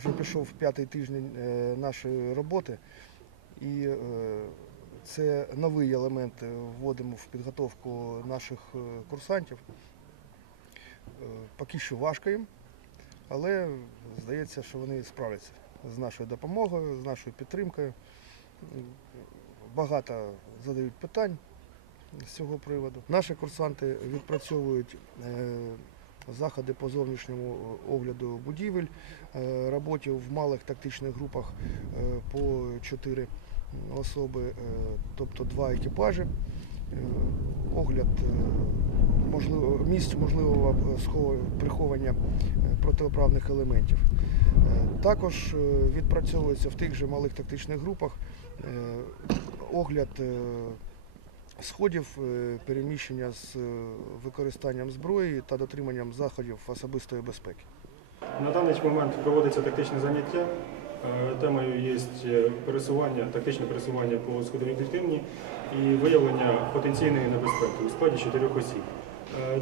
вже пішов п'ятий тиждень е, нашої роботи, і е, це новий елемент е, вводимо в підготовку наших курсантів. Поки що важко їм, але здається, що вони справляться з нашою допомогою, з нашою підтримкою. Багато задають питань з цього приводу. Наші курсанти відпрацьовують заходи по зовнішньому огляду будівель, е, роботі в малих тактичних групах е, по 4 особи, е, тобто два екіпажі, е, огляд е, можливо, місць можливого приховання е, протиправних елементів. Е, Також е, відпрацьовується в тих же малих тактичних групах е, огляд е, сходів, е, переміщення з е, використанням зброї та дотриманням заходів особистої безпеки. На даний момент проводиться тактичне заняття. Е, Темою є пересування, тактичне пересування по сходовій клітині і виявлення потенційної небезпеки у складі чотирьох осіб.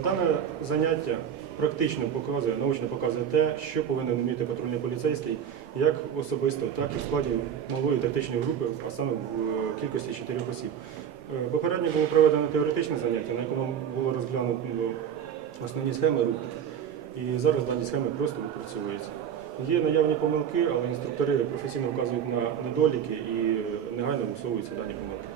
Дане заняття практично показує, наочно показує те, що повинен вміти патрульний поліцейський, як особисто, так і в складі малої тактичної групи, а саме в е, кількості чотирьох осіб. Е, Попередньо було проведено теоретичне заняття, на якому було розглянуто основні схеми руху. І зараз дані схеми просто відпрацьовуються. Є наявні помилки, але інструктори професійно вказують на недоліки і негайно усовуються дані помилки.